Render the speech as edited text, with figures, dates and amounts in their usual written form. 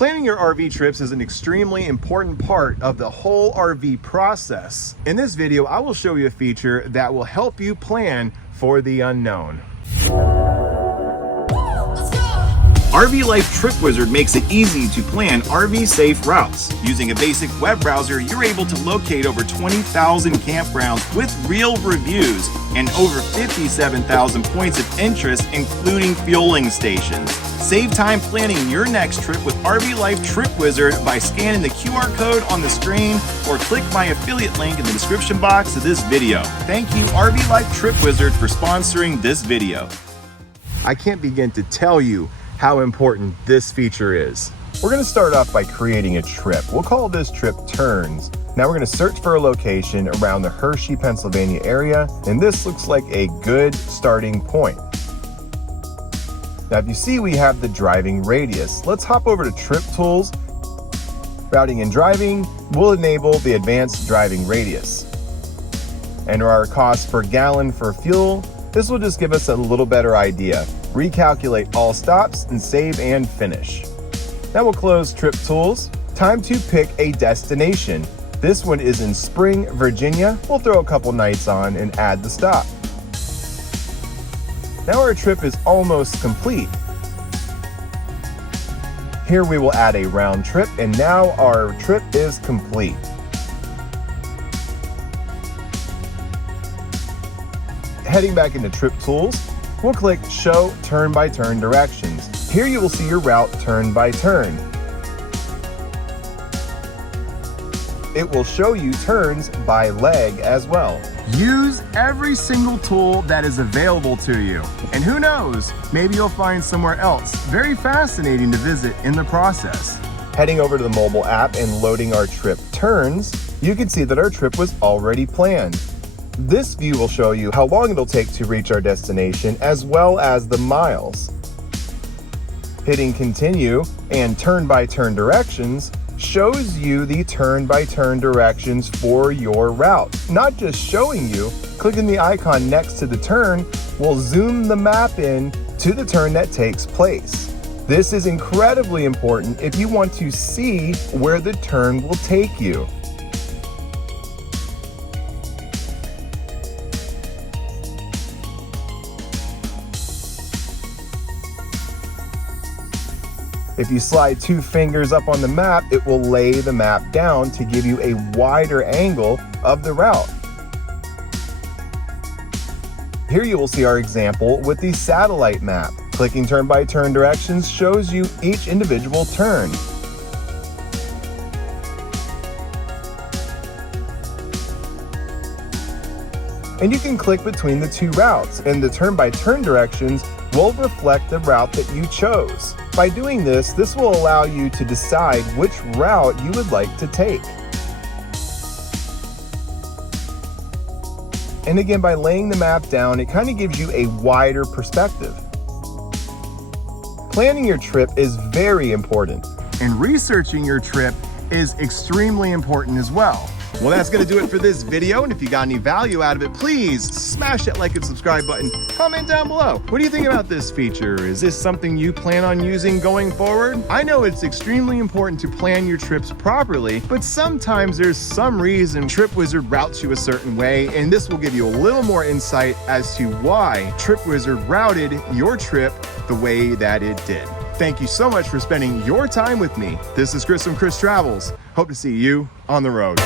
Planning your RV trips is an extremely important part of the whole RV process. In this video, I will show you a feature that will help you plan for the unknown. RV Life Trip Wizard makes it easy to plan RV safe routes. Using a basic web browser, you're able to locate over 20,000 campgrounds with real reviews and over 57,000 points of interest, including fueling stations. Save time planning your next trip with RV Life Trip Wizard by scanning the QR code on the screen or click my affiliate link in the description box of this video. Thank you, RV Life Trip Wizard, for sponsoring this video. I can't begin to tell you how important this feature is. We're gonna start off by creating a trip. We'll call this trip Turns. Now we're gonna search for a location around the Hershey, Pennsylvania area, and this looks like a good starting point. Now if you see, we have the driving radius. Let's hop over to Trip Tools. Routing and driving will enable the advanced driving radius. Enter our cost per gallon for fuel. This will just give us a little better idea. Recalculate all stops and save and finish. Now we'll close Trip Tools. Time to pick a destination. This one is in Spring, Virginia. We'll throw a couple nights on and add the stop. Now our trip is almost complete. Here we will add a round trip, and now our trip is complete. Heading back into Trip Tools, we'll click Show Turn-by-Turn Directions. Here you will see your route turn by turn. It will show you turns by leg as well. Use every single tool that is available to you. And who knows, maybe you'll find somewhere else very fascinating to visit in the process. Heading over to the mobile app and loading our trip Turns, you can see that our trip was already planned. This view will show you how long it'll take to reach our destination, as well as the miles. Hitting continue and turn-by-turn directions shows you the turn-by-turn directions for your route. Not just showing you, clicking the icon next to the turn will zoom the map in to the turn that takes place. This is incredibly important if you want to see where the turn will take you. If you slide 2 fingers up on the map, it will lay the map down to give you a wider angle of the route. Here you will see our example with the satellite map. Clicking turn-by-turn directions shows you each individual turn. And you can click between the 2 routes, and the turn-by-turn directions will reflect the route that you chose. By doing this, this will allow you to decide which route you would like to take. And again, by laying the map down, it kind of gives you a wider perspective. Planning your trip is very important, and researching your trip is extremely important as well. Well, that's going to do it for this video, and if you got any value out of it, please smash that like and subscribe button. Comment down below. What do you think about this feature? Is this something you plan on using going forward? I know it's extremely important to plan your trips properly, but sometimes there's some reason Trip Wizard routes you a certain way, and this will give you a little more insight as to why Trip Wizard routed your trip the way that it did. Thank you so much for spending your time with me. This is Chris from Chris Travels. Hope to see you on the road.